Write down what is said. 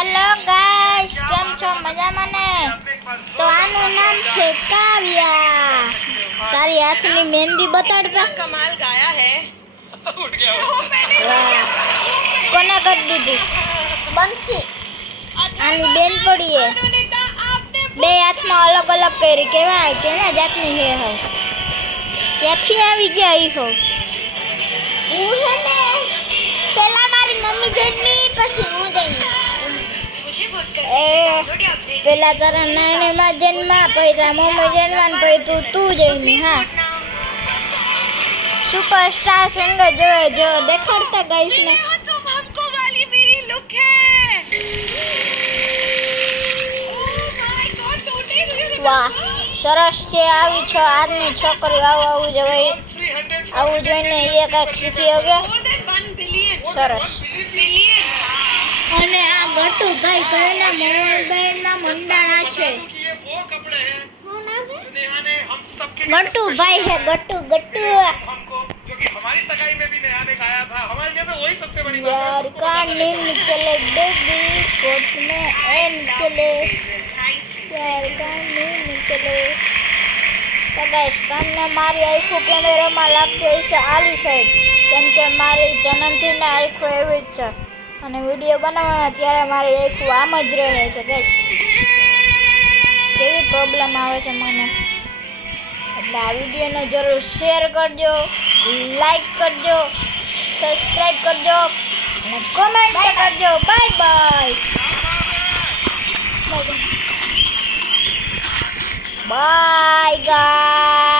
Hello guys, કેમ છો? મજામાં ને? તો આનું નામ છે કાવ્યા. તારી હાથની મહેંદી બતાડતા. कमाल गाया है उठ गया વાહ, કોને કરી દીધી? બંસી. આની બેન પડીએ બે હાથમાં અલગ અલગ કરી. કેવા જાતની હે હવ? ક્યાંથી આવી ગયા ઈ હો? હું હે ને પેલા મારી મમ્મી જન્મી, પછી હું જન્મી. પેલા તારા નાની માં જન્મા, પછી તારા મમ્મી જન્મા, પછી તું જન્મી. હા, સુપરસ્ટાર સિંગર જો દેખાડતા ગાઈસ ને. तुम हमको वाली मेरी लुक है ओह माय गॉड टोटली વાહ, સરસ છે. આવી છો આજની છોકરી. આવું જોઈએ, આવું જોઈને એ કંઈક શીખી હવે. સરસ. અને આ ગટુભાઈ ઘરના મોહનભાઈના મંડાણા છે. गट्टू भाई है, गट्टू गट्टू जो कि हमारी सगाई में भी नेहा ने गाया था हमारे लिए तो वही सबसे बड़ी बात यार कान चले बेबी कोट में एन चले यार कान चले तो गाइस તમને મારી આંખો કેમેરામાં લાગતી હશે આલી સાઈડ, કેમ કે મારી જન્મથી ને આંખો એવી જ છે અને વિડીયો બનાવવામાં ત્યારે મારી આંખો આમ જ રહે છે ગાઈસ. કેવી પ્રોબ્લેમ આવે છે મને. એટલે આ વિડીયોને જરૂર શેર કરજો, લાઈક કરજો, સબસ્ક્રાઈબ કરજો અને કોમેન્ટ કરજો. Bye bye. બાય ગાય.